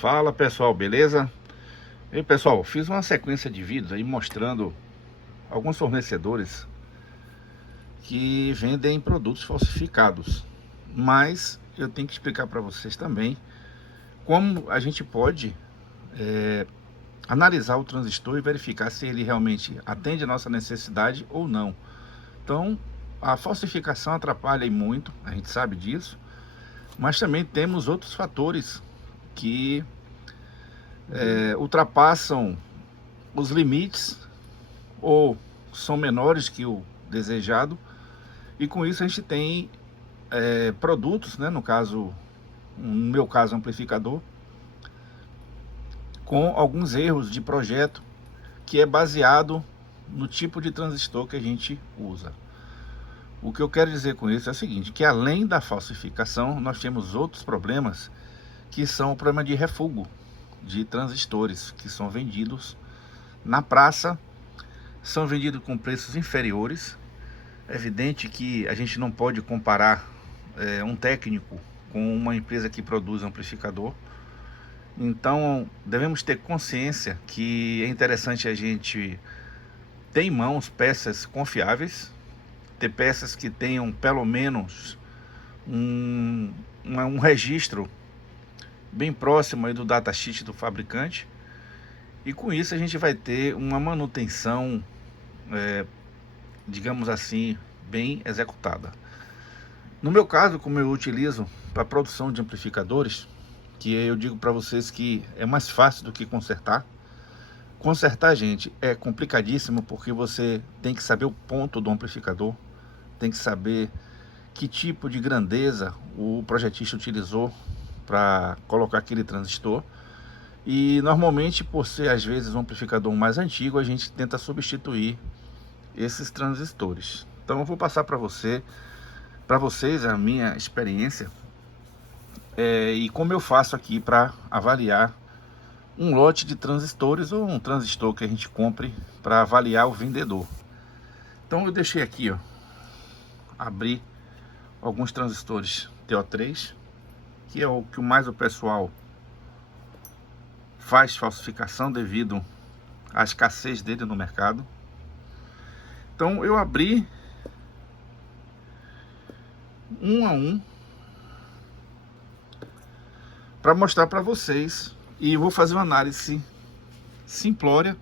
Fala pessoal, beleza? E pessoal, fiz uma sequência de vídeos aí mostrando alguns fornecedores que vendem produtos falsificados, mas eu tenho que explicar para vocês também como a gente pode analisar o transistor e verificar se ele realmente atende a nossa necessidade ou não. Então, a falsificação atrapalha muito, a gente sabe disso, mas também temos outros fatores que ultrapassam os limites ou são menores que o desejado, e com isso a gente tem produtos, né, no meu caso amplificador, com alguns erros de projeto que é baseado no tipo de transistor que a gente usa. O que eu quero dizer com isso é o seguinte, que além da falsificação, nós temos outros problemas, que são o problema de refúgio de transistores, que são vendidos na praça, são vendidos com preços inferiores. É evidente que a gente não pode comparar um técnico com uma empresa que produz amplificador. Então devemos ter consciência que é interessante a gente ter em mãos peças confiáveis, ter peças que tenham pelo menos um registro bem próximo aí do datasheet do fabricante, e com isso a gente vai ter uma manutenção, digamos assim, bem executada. No meu caso, como eu utilizo para produção de amplificadores, que eu digo para vocês que é mais fácil do que consertar. Consertar, gente, é complicadíssimo, porque você tem que saber o ponto do amplificador, tem que saber que tipo de grandeza o projetista utilizou para colocar aquele transistor. E normalmente, por ser às vezes um amplificador mais antigo, a gente tenta substituir esses transistores. Então eu vou passar para vocês a minha experiência e como eu faço aqui para avaliar um lote de transistores, ou um transistor que a gente compre para avaliar o vendedor. Então eu deixei aqui, ó, abrir alguns transistores TO3, que é o que mais o pessoal faz falsificação devido à escassez dele no mercado. Então eu abri um a um para mostrar para vocês, e vou fazer uma análise simplória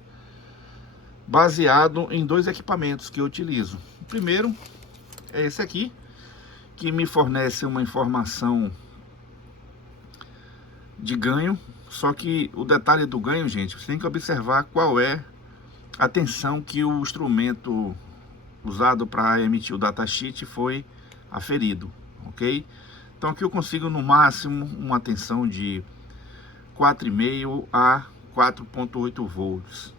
baseado em dois equipamentos que eu utilizo. O primeiro é esse aqui, que me fornece uma informação de ganho, só que o detalhe do ganho, gente, você tem que observar qual é a tensão que o instrumento usado para emitir o datasheet foi aferido, ok? Então aqui eu consigo no máximo uma tensão de 4,5 a 4,8 volts.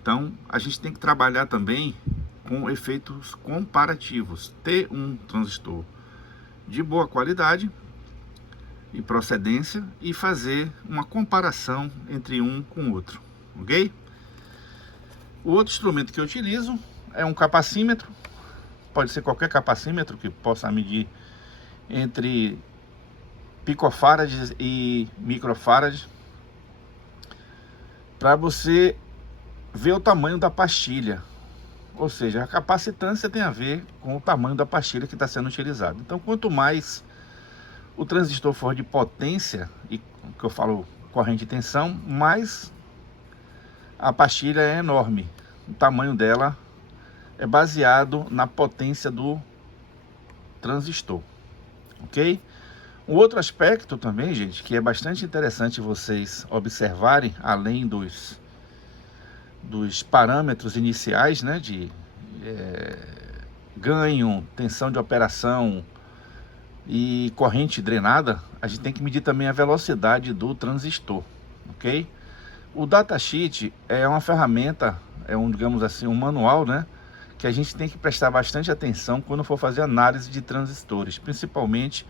Então a gente tem que trabalhar também com efeitos comparativos, ter um transistor de boa qualidade e procedência e fazer uma comparação entre um com o outro, ok? O outro instrumento que eu utilizo é um capacímetro, pode ser qualquer capacímetro que possa medir entre picofarads e microfarads, para você ver o tamanho da pastilha, ou seja, a capacitância tem a ver com o tamanho da pastilha que está sendo utilizada. Então quanto mais o transistor for de potência, e que eu falo corrente de tensão, mais a pastilha é enorme. O tamanho dela é baseado na potência do transistor, ok? Um outro aspecto também, gente, que é bastante interessante vocês observarem, além dos parâmetros iniciais, né, de ganho, tensão de operação e corrente drenada, a gente tem que medir também a velocidade do transistor, ok? O datasheet é uma ferramenta, digamos assim, um manual, né, que a gente tem que prestar bastante atenção quando for fazer análise de transistores, principalmente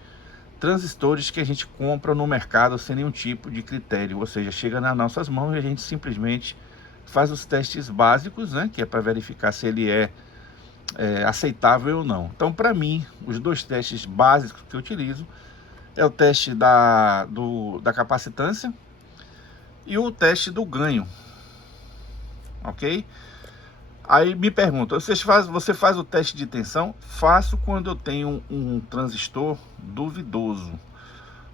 transistores que a gente compra no mercado sem nenhum tipo de critério, ou seja, chega nas nossas mãos e a gente simplesmente faz os testes básicos, né, que é para verificar se ele é aceitável ou não. Então, para mim, os dois testes básicos que eu utilizo é o teste da capacitância e o teste do ganho, ok? Aí me pergunta, você faz o teste de tensão? Faço quando eu tenho um transistor duvidoso,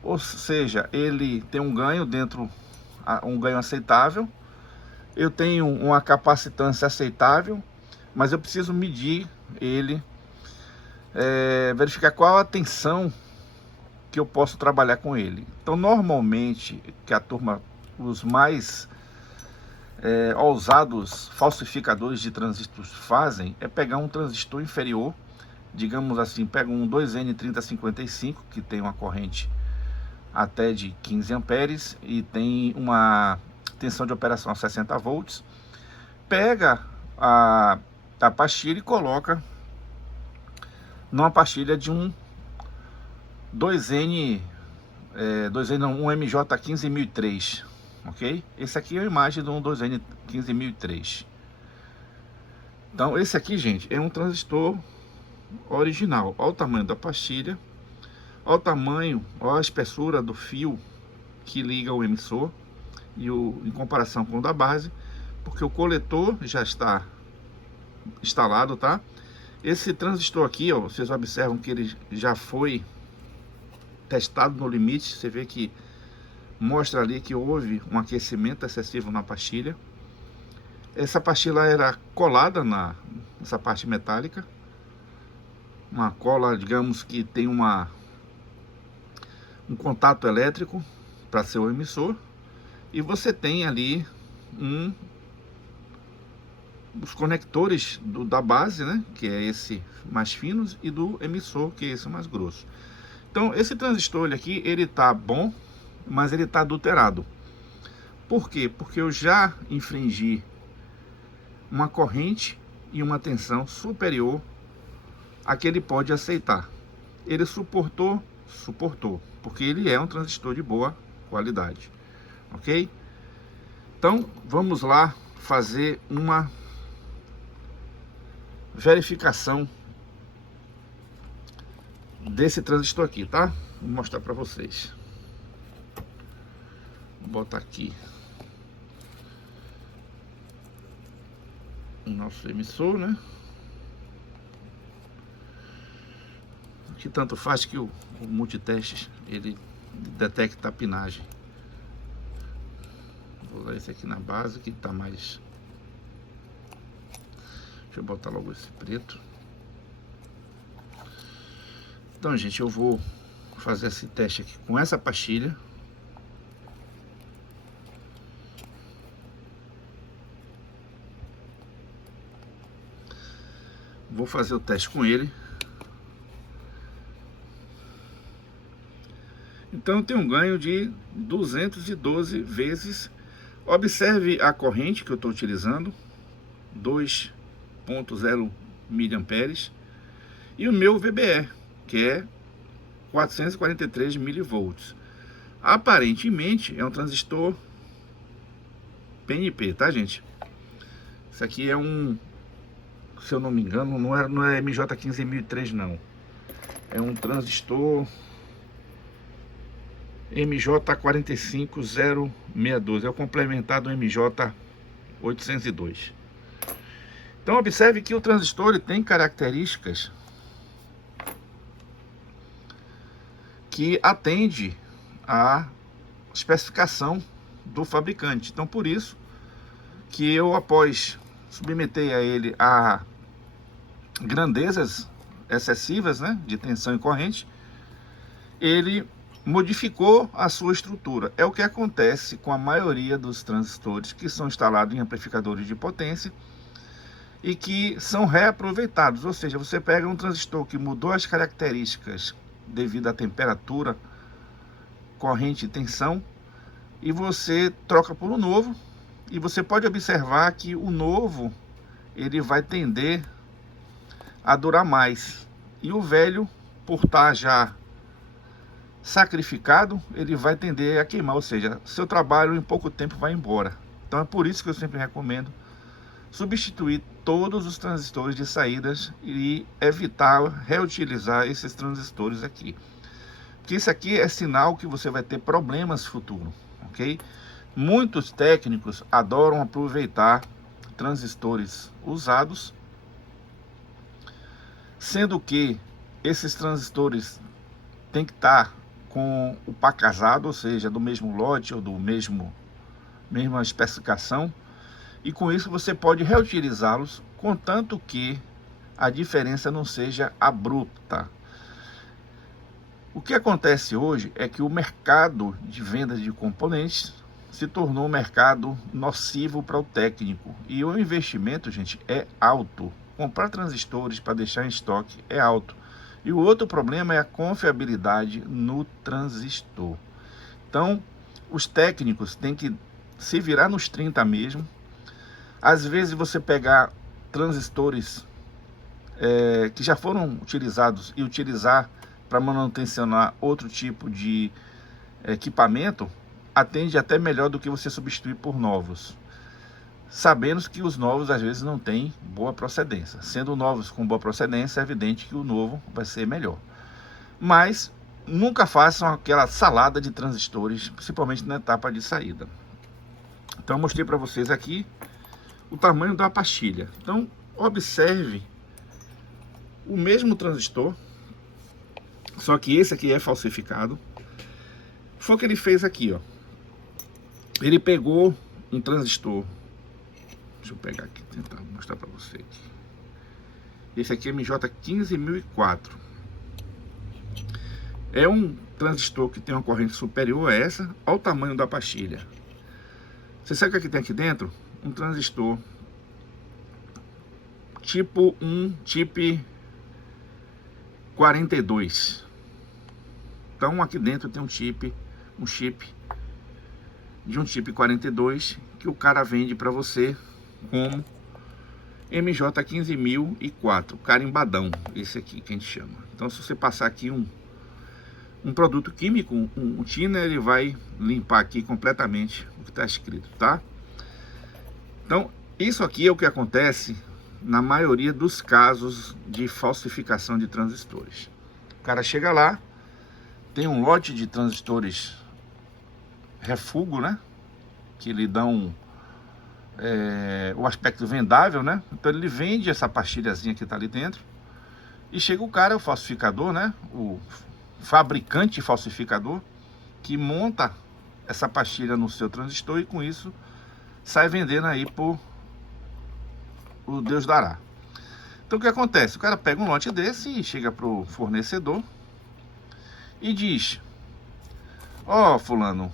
ou seja, ele tem um ganho um ganho aceitável, eu tenho uma capacitância aceitável, mas eu preciso medir ele, verificar qual a tensão que eu posso trabalhar com ele. Então, normalmente, que a turma, os mais ousados falsificadores de transistores fazem, é pegar um transistor inferior, digamos assim, pega um 2N3055, que tem uma corrente até de 15 amperes e tem uma tensão de operação a 60 volts, pega a pastilha e coloca numa pastilha de um 2N, um MJ15003, ok? Esse aqui é a imagem de um 2N15003. Então esse aqui, gente, é um transistor original. Olha o tamanho da pastilha, olha o tamanho, olha a espessura do fio que liga o emissor em comparação com o da base, porque o coletor já está instalado, tá? Esse transistor aqui, ó, vocês observam que ele já foi testado no limite. Você vê que mostra ali que houve um aquecimento excessivo na pastilha. Essa pastilha era colada nessa parte metálica, uma cola, digamos, que tem um contato elétrico para ser o emissor, e você tem ali os conectores da base, né, que é esse mais finos, e do emissor, que é esse mais grosso. Então esse transistor aqui, ele tá bom, mas ele tá adulterado. Por quê? Porque eu já infringi uma corrente e uma tensão superior a que ele pode aceitar. Ele suportou, porque ele é um transistor de boa qualidade, ok? Então vamos lá fazer uma verificação desse transistor aqui, tá? Vou mostrar para vocês. Vou botar aqui o nosso emissor, né? Que tanto faz que o multiteste ele detecta a pinagem. Vou usar esse aqui na base, que tá mais. Deixa eu botar logo esse preto. Então, gente, eu vou fazer esse teste aqui com essa pastilha. Vou fazer o teste com ele. Então eu tenho um ganho de 212 vezes. Observe a corrente que eu estou utilizando, 2.0 miliamperes, e o meu VBE, que é 443 milivolts. Aparentemente é um transistor PNP, tá, gente? Isso aqui é se eu não me engano, não é MJ15003 não. É um transistor MJ45062, é o complementar do MJ802. Então observe que o transistor ele tem características que atende à especificação do fabricante. Então por isso que eu, após submeter a ele a grandezas excessivas, né, de tensão e corrente, ele modificou a sua estrutura. É o que acontece com a maioria dos transistores que são instalados em amplificadores de potência e que são reaproveitados. Ou seja, você pega um transistor que mudou as características devido à temperatura, corrente e tensão, e você troca por um novo, e você pode observar que o novo ele vai tender a durar mais, e o velho, por estar já sacrificado, ele vai tender a queimar, ou seja, seu trabalho em pouco tempo vai embora. Então é por isso que eu sempre recomendo substituir todos os transistores de saídas e evitar reutilizar esses transistores aqui. que isso aqui é sinal que você vai ter problemas futuros, ok? Muitos técnicos adoram aproveitar transistores usados, sendo que esses transistores têm que estar com o par casado, ou seja, do mesmo lote ou do mesma especificação, e com isso você pode reutilizá-los, contanto que a diferença não seja abrupta. O que acontece hoje é que o mercado de vendas de componentes se tornou um mercado nocivo para o técnico, e o investimento, gente, é alto. Comprar transistores para deixar em estoque é alto. E o outro problema é a confiabilidade no transistor. Então, os técnicos têm que se virar nos 30 mesmo. Às vezes você pegar transistores que já foram utilizados e utilizar para manutencionar outro tipo de equipamento, atende até melhor do que você substituir por novos, sabendo que os novos às vezes não têm boa procedência. Sendo novos com boa procedência, é evidente que o novo vai ser melhor. Mas nunca façam aquela salada de transistores, principalmente na etapa de saída. Então eu mostrei para vocês aqui o tamanho da pastilha. Então observe o mesmo transistor, só que esse aqui é falsificado. Foi o que ele fez aqui, ó. Ele pegou um transistor. Deixa eu pegar aqui, tentar mostrar para você aqui. Esse aqui é MJ15004. É um transistor que tem uma corrente superior a essa. Olha o tamanho da pastilha. Você sabe o que tem aqui dentro? Um transistor tipo chip 42. Então aqui dentro tem um chip de um chip 42 que o cara vende para você como MJ15004, carimbadão, esse aqui que a gente chama. Então se você passar aqui um produto químico, um thinner, ele vai limpar aqui completamente o que está escrito, tá? Então isso aqui é o que acontece na maioria dos casos de falsificação de transistores. O cara chega lá, tem um lote de transistores refúgio, né? Que lhe dão o aspecto vendável, né? Então ele vende essa pastilhazinha que está ali dentro. E chega o cara, o falsificador, né? O fabricante falsificador, que monta essa pastilha no seu transistor e com isso sai vendendo aí por o Deus dará. Então o que acontece? O cara pega um lote desse e chega para o fornecedor e diz: ó, fulano,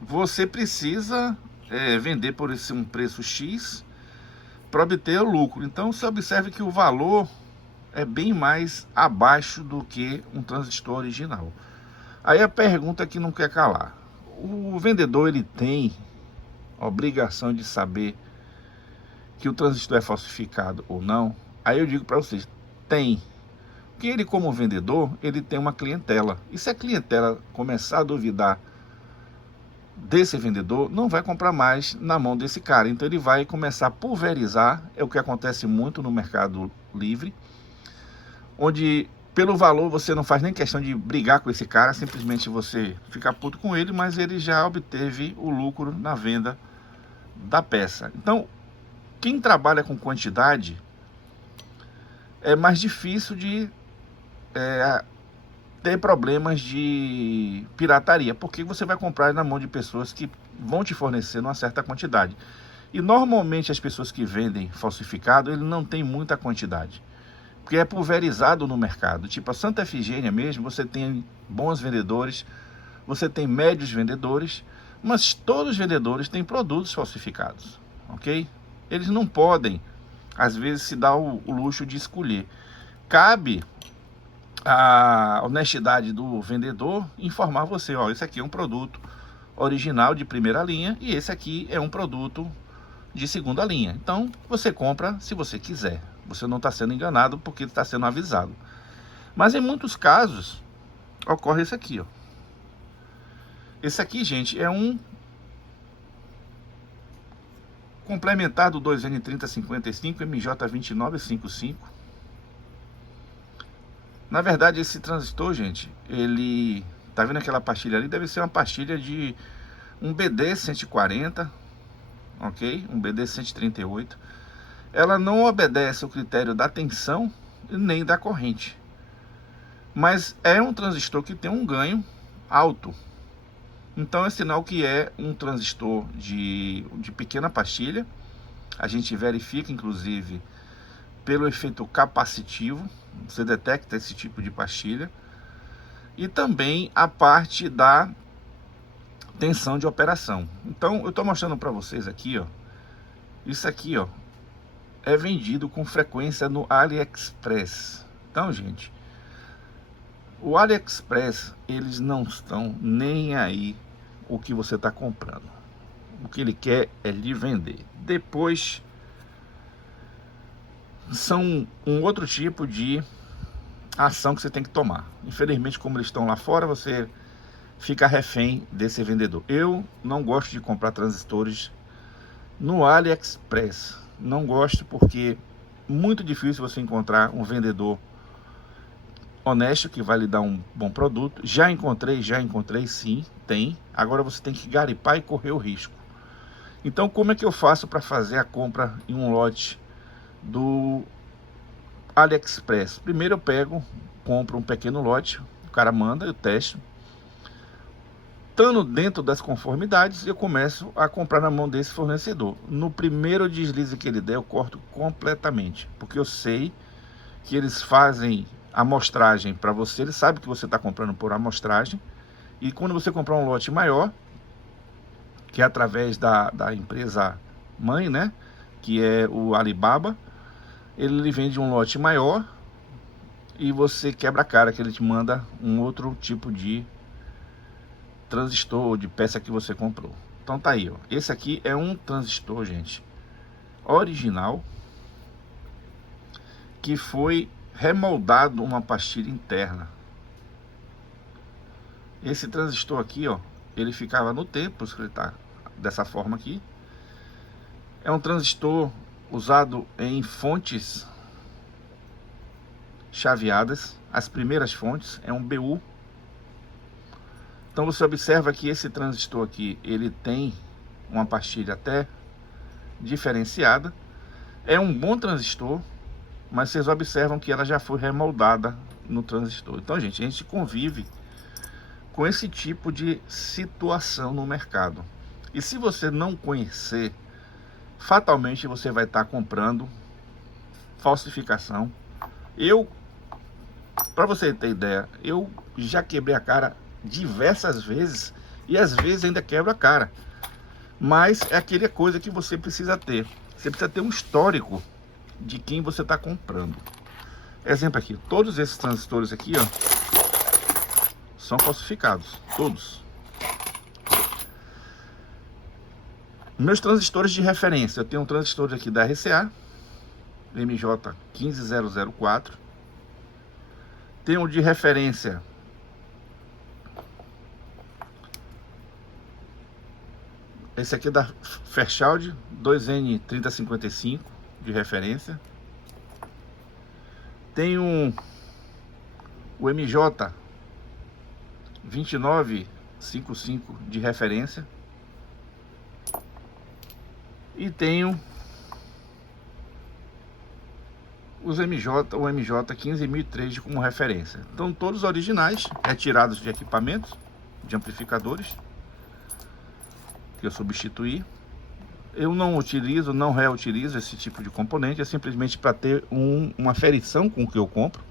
você precisa vender por um preço X para obter o lucro. Então você observe que o valor é bem mais abaixo do que um transistor original. Aí a pergunta que não quer calar: o vendedor, ele tem a obrigação de saber que o transistor é falsificado ou não? Aí eu digo para vocês: tem. Porque ele, como vendedor, ele tem uma clientela. E se a clientela começar a duvidar desse vendedor, não vai comprar mais na mão desse cara. Então ele vai começar a pulverizar. É o que acontece muito no Mercado Livre, onde pelo valor você não faz nem questão de brigar com esse cara, simplesmente você fica puto com ele, mas ele já obteve o lucro na venda da peça. Então quem trabalha com quantidade é mais difícil de ter problemas de pirataria, porque você vai comprar na mão de pessoas que vão te fornecer uma certa quantidade. E normalmente as pessoas que vendem falsificado, ele não tem muita quantidade, porque é pulverizado no mercado. Tipo a Santa Efigênia mesmo, você tem bons vendedores, você tem médios vendedores, mas todos os vendedores têm produtos falsificados, ok? Eles não podem, às vezes, se dar o luxo de escolher. Cabe a honestidade do vendedor informar você: ó, esse aqui é um produto original de primeira linha e esse aqui é um produto de segunda linha. Então você compra se você quiser. Você não está sendo enganado porque está sendo avisado. Mas em muitos casos ocorre isso aqui, ó. Esse aqui, gente, é um complementar do 2N3055 MJ2955. Na verdade, esse transistor, gente, ele... Tá vendo aquela pastilha ali? Deve ser uma pastilha de um BD 140, ok? Um BD 138. Ela não obedece ao critério da tensão nem da corrente. Mas é um transistor que tem um ganho alto. Então é sinal que é um transistor de pequena pastilha. A gente verifica, inclusive, pelo efeito capacitivo. Você detecta esse tipo de pastilha. E também a parte da tensão de operação. Então eu estou mostrando para vocês aqui, ó. Isso aqui, ó, é vendido com frequência no AliExpress. Então, gente, o AliExpress, eles não estão nem aí o que você está comprando. O que ele quer é lhe vender. Depois, são um outro tipo de ação que você tem que tomar. Infelizmente, como eles estão lá fora, você fica refém desse vendedor. Eu não gosto de comprar transistores no AliExpress. Não gosto porque é muito difícil você encontrar um vendedor honesto que vai lhe dar um bom produto. Já encontrei sim, tem. Agora você tem que garipar e correr o risco. Então, como é que eu faço para fazer a compra em um lote do AliExpress? Primeiro eu compro um pequeno lote, o cara manda, eu testo. Estando dentro das conformidades, eu começo a comprar na mão desse fornecedor. No primeiro deslize que ele der, eu corto completamente, porque eu sei que eles fazem amostragem para você, ele sabe que você está comprando por amostragem, e quando você comprar um lote maior, que é através da empresa mãe, né, que é o Alibaba, ele lhe vende um lote maior e você quebra a cara que ele te manda um outro tipo de transistor ou de peça que você comprou. Então tá aí, ó. Esse aqui é um transistor, gente, original, que foi remoldado uma pastilha interna. Esse transistor aqui, ó, ele ficava no tempo, ele tá dessa forma aqui. É um transistor usado em fontes chaveadas. As primeiras fontes é um BU. Então você observa que esse transistor aqui, ele tem uma pastilha até diferenciada. É um bom transistor, mas vocês observam que ela já foi remoldada no transistor. Então, gente, a gente convive com esse tipo de situação no mercado. E se você não conhecer, fatalmente você vai estar comprando falsificação. Para você ter ideia, eu já quebrei a cara diversas vezes e às vezes ainda quebro a cara. Mas é aquela coisa que você precisa ter. Você precisa ter um histórico de quem você está comprando. Exemplo aqui, todos esses transistores aqui, ó, são falsificados, todos. Meus transistores de referência, eu tenho um transistor aqui da RCA, MJ15004. Tenho um de referência esse aqui é da Fairchild 2N3055 de referência. Tenho o MJ2955 de referência. E tenho os o MJ15003 como referência. Então todos originais, retirados de equipamentos, de amplificadores, que eu substituí. Eu não utilizo, não reutilizo esse tipo de componente, é simplesmente para ter uma aferição com o que eu compro.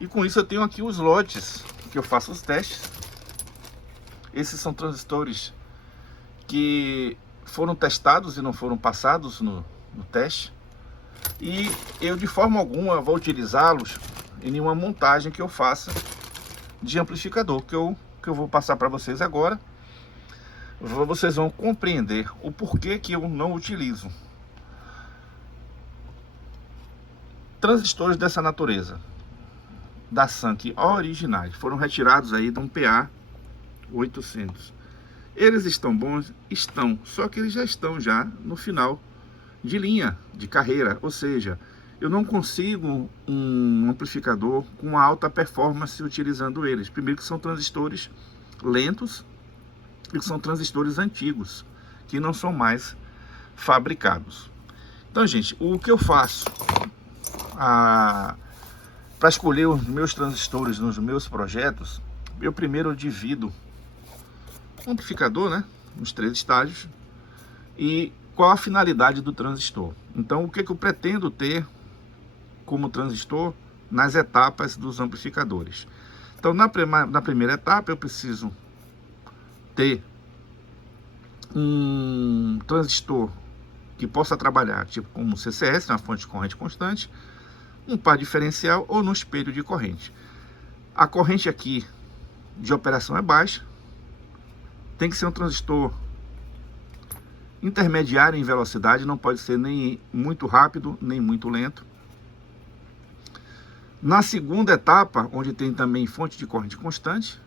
E com isso eu tenho aqui os lotes que eu faço os testes. Esses são transistores que foram testados e não foram passados no teste. E eu de forma alguma vou utilizá-los em nenhuma montagem que eu faça de amplificador, que eu vou passar para vocês agora. Vocês vão compreender o porquê que eu não utilizo transistores dessa natureza, da Sanke originais, foram retirados aí de um PA800. Eles estão bons? Estão, só que eles já estão no final de linha, de carreira, ou seja, eu não consigo um amplificador com alta performance utilizando eles. Primeiro que são transistores lentos e que são transistores antigos, que não são mais fabricados. Então, gente, o que eu faço para escolher os meus transistores nos meus projetos, eu primeiro divido o amplificador, né, nos 3 estágios, e qual a finalidade do transistor. Então, o que eu pretendo ter como transistor nas etapas dos amplificadores. Então, na primeira etapa, eu preciso ter um transistor que possa trabalhar, tipo como CCS, uma fonte de corrente constante, um par diferencial ou no espelho de corrente. A corrente aqui de operação é baixa, tem que ser um transistor intermediário em velocidade, não pode ser nem muito rápido, nem muito lento. Na segunda etapa, onde tem também fonte de corrente constante,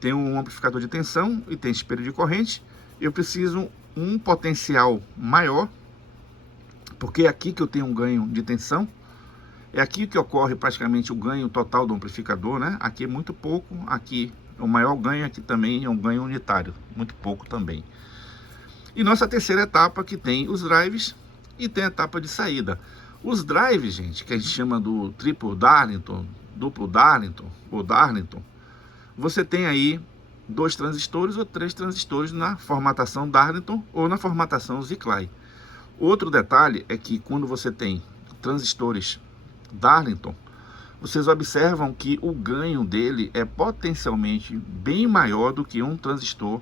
tem um amplificador de tensão e tem espelho de corrente, eu preciso um potencial maior, porque é aqui que eu tenho um ganho de tensão, é aqui que ocorre praticamente o ganho total do amplificador, né? Aqui é muito pouco, aqui o maior ganho, aqui também é um ganho unitário, muito pouco também. E nossa terceira etapa, que tem os drives e tem a etapa de saída. Os drives, gente, que a gente chama do triplo Darlington, duplo Darlington ou Darlington, você tem aí 2 transistores ou 3 transistores na formatação Darlington ou na formatação Ziclay. Outro detalhe é que quando você tem transistores Darlington, vocês observam que o ganho dele é potencialmente bem maior do que um transistor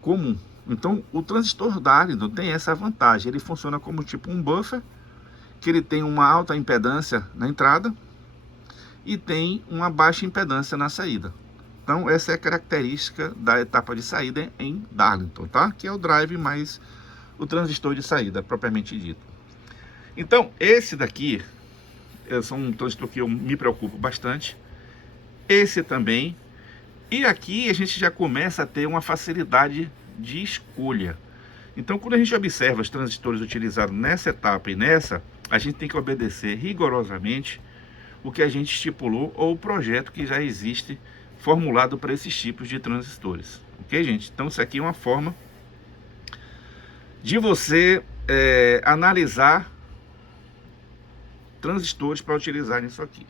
comum. Então, o transistor Darlington tem essa vantagem, ele funciona como tipo um buffer, que ele tem uma alta impedância na entrada e tem uma baixa impedância na saída. Então, essa é a característica da etapa de saída em Darlington, tá? Que é o drive mais o transistor de saída, propriamente dito. Então, esse daqui é um transistor que eu me preocupo bastante. Esse também. E aqui a gente já começa a ter uma facilidade de escolha. Então, quando a gente observa os transistores utilizados nessa etapa e nessa, a gente tem que obedecer rigorosamente o que a gente estipulou ou o projeto que já existe formulado para esses tipos de transistores. Ok, gente? Então, isso aqui é uma forma de você analisar transistores para utilizar nisso aqui.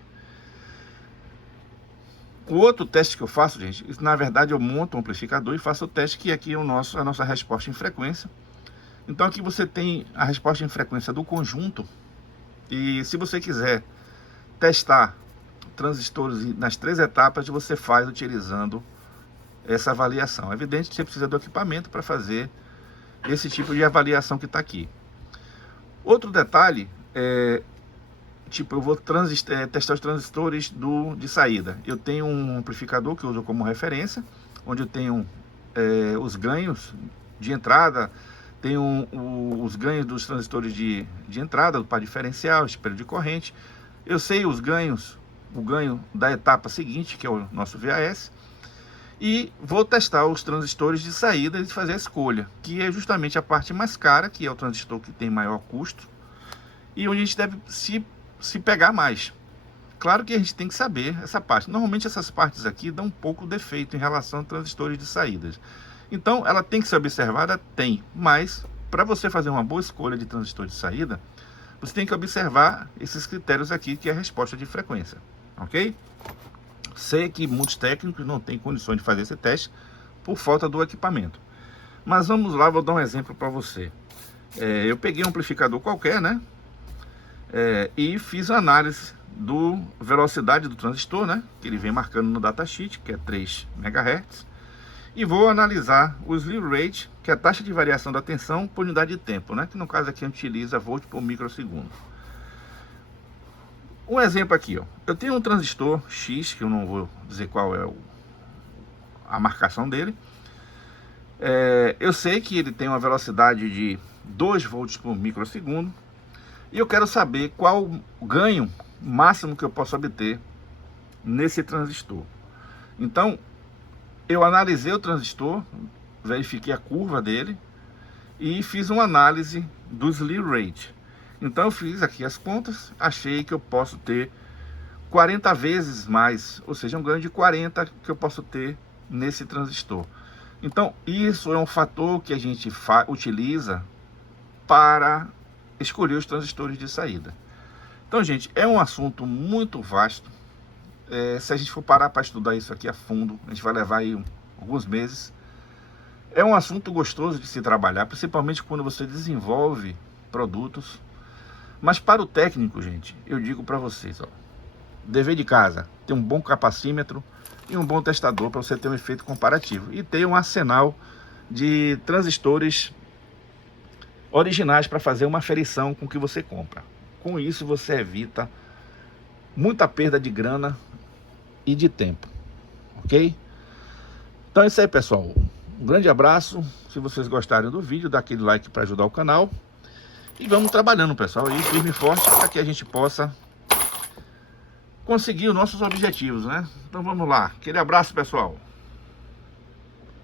O outro teste que eu faço, gente, na verdade eu monto um amplificador e faço o teste que aqui é a nossa resposta em frequência. Então aqui você tem a resposta em frequência do conjunto. E se você quiser testar transistores nas 3 etapas, você faz utilizando essa avaliação. É evidente que você precisa do equipamento para fazer esse tipo de avaliação que está aqui. Outro detalhe tipo, eu vou testar os transistores de saída. Eu tenho um amplificador que eu uso como referência, onde eu tenho os ganhos de entrada, tenho os ganhos dos transistores de entrada, do par diferencial, espelho de corrente. Eu sei os ganhos, o ganho da etapa seguinte, que é o nosso VAS, e vou testar os transistores de saída e fazer a escolha, que é justamente a parte mais cara, que é o transistor que tem maior custo, e onde a gente deve se pegar mais. Claro que a gente tem que saber essa parte. Normalmente essas partes aqui dão um pouco defeito em relação a transistores de saídas. Então ela tem que ser observada? Tem. Mas para você fazer uma boa escolha de transistor de saída, você tem que observar esses critérios aqui, que é a resposta de frequência. Ok? Sei que muitos técnicos não têm condições de fazer esse teste por falta do equipamento. Mas vamos lá, vou dar um exemplo para você. Eu peguei um amplificador qualquer, né? E fiz a análise do velocidade do transistor, né? Que ele vem marcando no datasheet, que é 3 MHz. E vou analisar o slew rate, que é a taxa de variação da tensão por unidade de tempo, né? Que no caso aqui a gente utiliza volt por microsegundo. Um exemplo aqui, ó. Eu tenho um transistor X, que eu não vou dizer qual é a marcação dele. Eu sei que ele tem uma velocidade de 2 volts por microsegundo. E eu quero saber qual o ganho máximo que eu posso obter nesse transistor. Então, eu analisei o transistor, verifiquei a curva dele e fiz uma análise do slew rate. Então eu fiz aqui as contas, achei que eu posso ter 40 vezes mais, ou seja, um ganho de 40 que eu posso ter nesse transistor. Então isso é um fator que a gente utiliza para escolher os transistores de saída. Então, gente, é um assunto muito vasto. Se a gente for parar para estudar isso aqui a fundo, a gente vai levar aí alguns meses. É um assunto gostoso de se trabalhar, principalmente quando você desenvolve produtos. Mas para o técnico, gente, eu digo para vocês, ó, dever de casa, ter um bom capacímetro e um bom testador para você ter um efeito comparativo. E ter um arsenal de transistores originais para fazer uma aferição com o que você compra. Com isso você evita muita perda de grana e de tempo, ok? Então é isso aí, pessoal. Um grande abraço. Se vocês gostarem do vídeo, dá aquele like para ajudar o canal. E vamos trabalhando, pessoal, aí firme e forte para que a gente possa conseguir os nossos objetivos, né? Então vamos lá. Aquele abraço, pessoal.